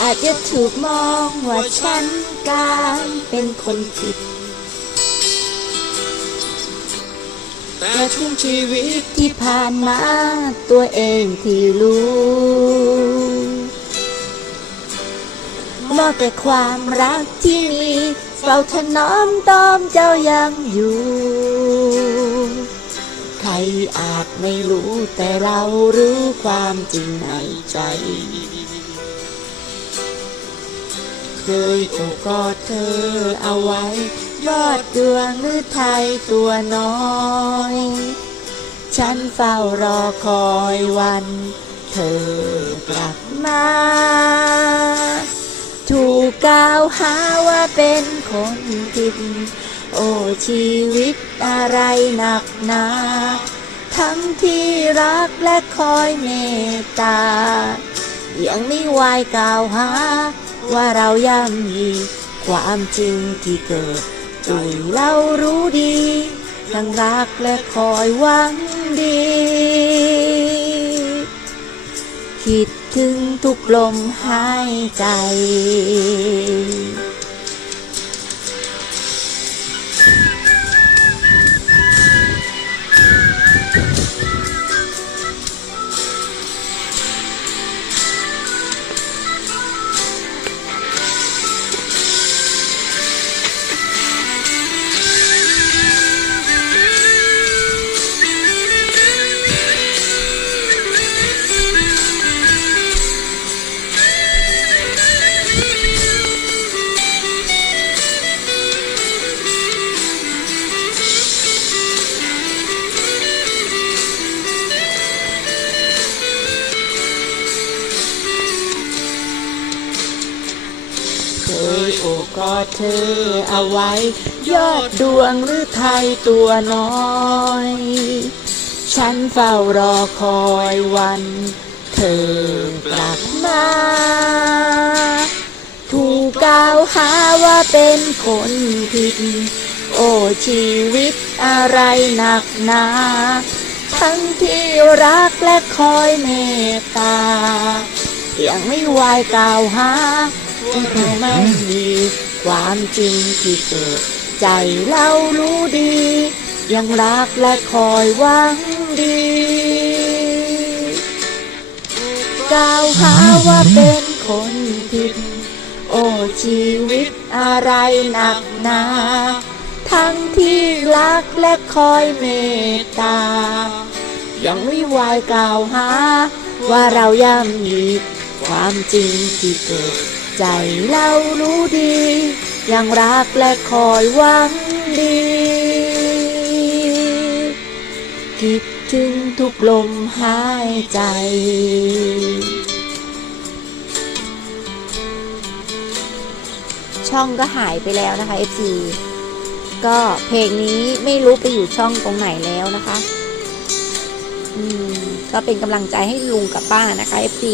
อาจจะถูกมองว่าฉันกลายเป็นคนผิด แต่ช่วงชีวิตที่ผ่านมาตัวเองที่รู้มอบแต่ความรักที่มีเฝ้าถนอมตอมเจ้ายังอยู่ ใครอาจไม่รู้แต่เรารู้ความจริงในใจ เคยโอบกอดเธอเอาไว้ ยอดดวงหรือไทยตัวน้อย ฉันเฝ้ารอคอยวัน เธอกลับมา ถูกกล่าวหาว่าเป็นคนผิด โอ้ชีวิตอะไรหนักหนา ทั้งที่รักและคอยเมตตายังไม่วายกล่าวหา ว่าเราย่ำยีความจริงที่เกิดจุยเรารู้ดี ทั้งรักและคอยหวังดี คิดถึงทุกลมหายใจ เคยโอกอดเธอเอาไว้ ยอดดวงหรือไทยตัวน้อย ฉันเฝ้ารอคอยวัน เธอกลับมา ถูกกล่าวหาว่าเป็นคนผิด โอ้ชีวิตอะไรหนักหนาทั้งที่รักและคอยเมตตา ยังไม่วายกล่าวหาว่าเธอไม่มีความจริงที่เกิด ใจเรารู้ดี ยังรักและคอยหวังดีกล่าวหาว่าเป็นคนผิด โอ้ชีวิตอะไรหนักหนาทั้งที่รักและคอยเมตตา ยังไม่วายกล่าวหา ว่าเราย่ำยี ความจริงที่เกิด ใจเรารู้ดี ยังรักและคอยหวังดี คิดถึงทุกลมหายใจช่องก็หายไปแล้วนะคะ FC ก็เพลงนี้ไม่รู้ไปอยู่ช่องตรงไหนแล้วนะคะ อืม ก็เป็นกำลังใจให้ลุงกับป้านะคะ FC